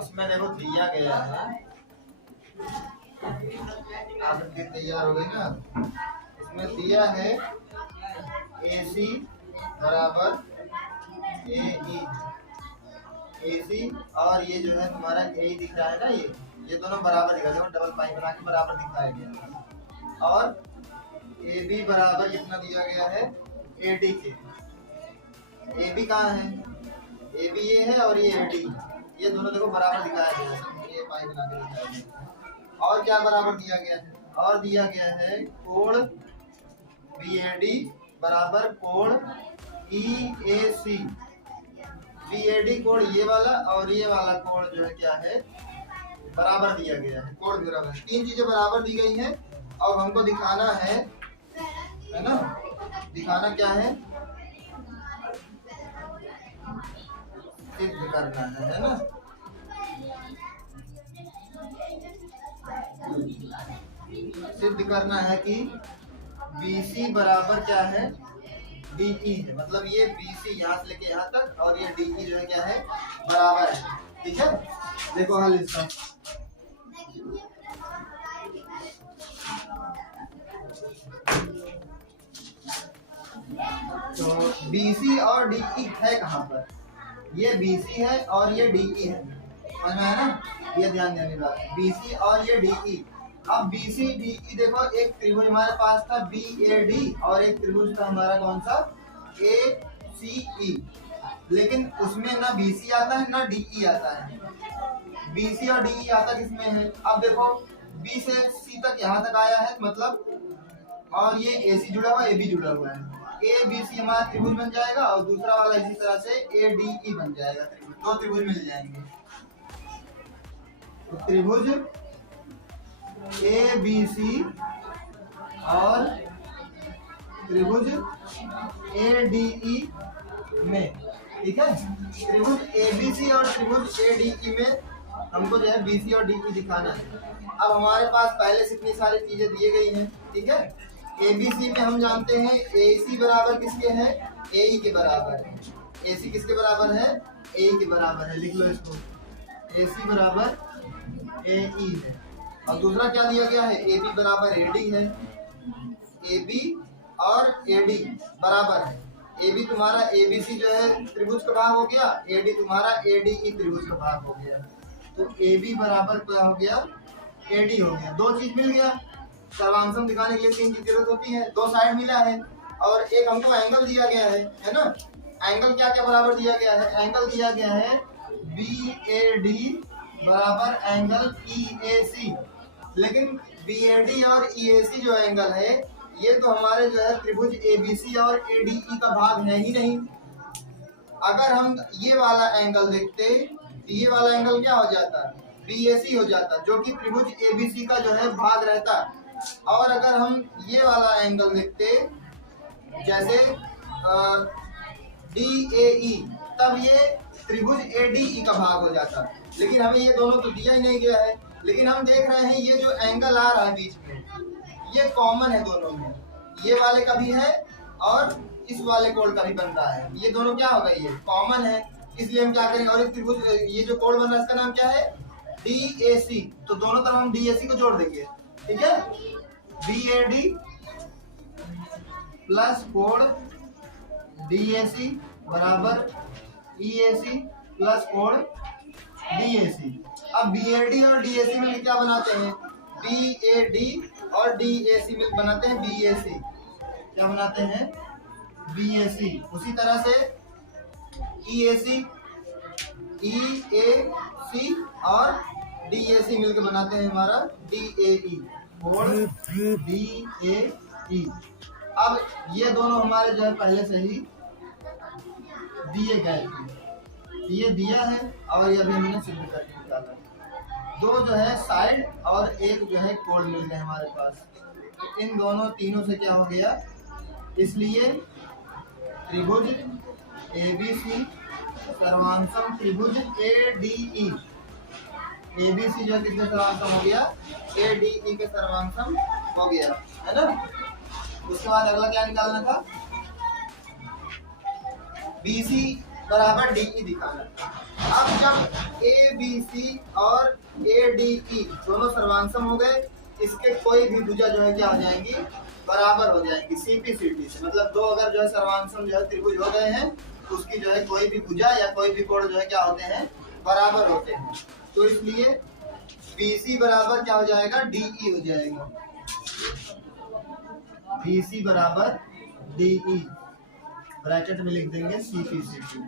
इसमें देखो दिया गया है, आकृति तैयार हो गई ना। इसमें दिया है AC बराबर AE, AC और ये जो है तुम्हारा AE दिख रहा है ना, ये दोनों बराबर दिखा है, डबल पाइप बना के बराबर दिखाया गया। और AB बराबर कितना दिया गया है AD के। AB कहाँ है, AB ये है और ये AD, ये दोनों देखो बराबर दिखाया गया है, ये पाइप बना के दिखाया गया है। और क्या बराबर दिया गया है, और दिया गया है कोण BAD बराबर कोण EAC। BAD कोण ये वाला और ये वाला कोण जो है क्या है बराबर दिया गया है, कोण बराबर, तीन चीजें बराबर दी गई हैं। अब हमको दिखाना है ना, दिखाना क्या है, सिद्ध करना है ना। सिद्ध करना है कि BC बराबर क्या है DE है, मतलब ये BC यहाँ से लेके यहाँ तक और ये DE जो है क्या है बराबर है। ठीक है, देखो हल इसका। तो BC और DE है कहाँ पर, ये BC है और ये DE है, समझ में है ना, ये ध्यान देने वाला BC और ये DE। अब BC DE देखो, एक त्रिभुज हमारे पास था BAD और एक त्रिभुज था हमारा कौन सा ACE, लेकिन उसमें ना BC आता है ना DE आता है। BC और DE आता किसमें है, अब देखो B से C तक यहाँ तक आया है मतलब, और ये AC जुड़ा हुआ AB जुड़ा हुआ है, ABC हमारा त्रिभुज बन जाएगा और दूसरा वाला इसी तरह से ADE बन जाएगा, दो त्रिभुज मिल जाएंगे। तो त्रिभुज ABC और त्रिभुज ADE में, ठीक है, त्रिभुज ABC और त्रिभुज ADE में हमको जो है BC और DE दिखाना है। अब हमारे पास पहले से इतनी सारी चीजें दी गई हैं, ठीक है। ABC में हम जानते हैं AC बराबर किसके है, AE के बराबर है। AC किसके बराबर है, AE के बराबर है, लिख लो इसको, AC बराबर AE है। और दूसरा क्या दिया गया है, AB बराबर AD है, AB और AD बराबर है। AB तुम्हारा ABC जो है त्रिभुज का भाग हो गया, AD तुम्हारा ADE त्रिभुज का भाग हो गया। तो AB बराबर क्या हो गया, AD हो गया। दो चीज मिल गया, सर्वांशम दिखाने के लिए तीन की जरूरत होती है, दो साइड मिला है और एक हमको एंगल दिया गया है ना। एंगल क्या क्या बराबर दिया गया है, एंगल दिया गया है BAD बराबर एंगल EAC, लेकिन BAD और EAC जो एंगल है ये तो हमारे जो है त्रिभुज ABC और ADE का भाग है ही नहीं। अगर हम ये वाला एंगल देखते तो ये वाला एंगल क्या हो जाता, BAC हो जाता, जो कि त्रिभुज ABC का जो है भाग रहता। और अगर हम ये वाला एंगल देखते जैसे DAE, तब ये त्रिभुज ADE का भाग हो जाता, लेकिन हमें ये दोनों तो दिया ही नहीं गया है। लेकिन हम देख रहे हैं ये जो एंगल आ रहा है बीच में ये कॉमन है दोनों में, ये वाले का भी है और इस वाले कोण का भी बन रहा है, ये दोनों क्या हो गई है कॉमन है, इसलिए हम क्या करेंगे, और एक त्रिभुज ये जो कोण बन रहा है इसका नाम क्या है DAC, तो दोनों तरफ हम DAC को जोड़ देंगे, ठीक है। BAD प्लस कोण DAC बराबर EAC प्लस कोण DAC। अब BAD और DAC मिलकर क्या बनाते हैं, BAD और DAC मिलकर बनाते हैं BAC, क्या बनाते हैं BAC। उसी तरह से EAC और DAC मिलकर बनाते हैं हमारा DAE, कोण DAE। अब ये दोनों हमारे जो है पहले से ही दिए गए थे, ये दिया है और ये भी हमने सिद्ध करके निकाला। दो जो है साइड और एक जो है कोण मिल गए हमारे पास, तो इन दोनों तीनों से क्या हो गया, इसलिए त्रिभुज ABC सर्वांशम त्रिभुज ADE, ABC जो है किसके सर्वांशम हो गया, ADE के सर्वांशम हो गया, है ना। उसके बाद अगला क्या निकालना था, BC बराबर DE दिखाना। अब जब ABC और ADE दोनों सर्वांसम हो गए, इसके कोई भी भुजा जो है क्या हो जाएंगी, बराबर हो जाएंगी CPCD से। मतलब दो अगर जो है सर्वांसम जो है त्रिभुज हो गए हैं, उसकी जो है कोई भी भुजा या कोई भी कोण जो है क्या होते हैं, बराबर होते हैं। तो इसलिए BC बराबर क्या हो जाएगा, DE हो जाएगा। BC बराबर DE, ब्रैकेट में लिख देंगे CPCD।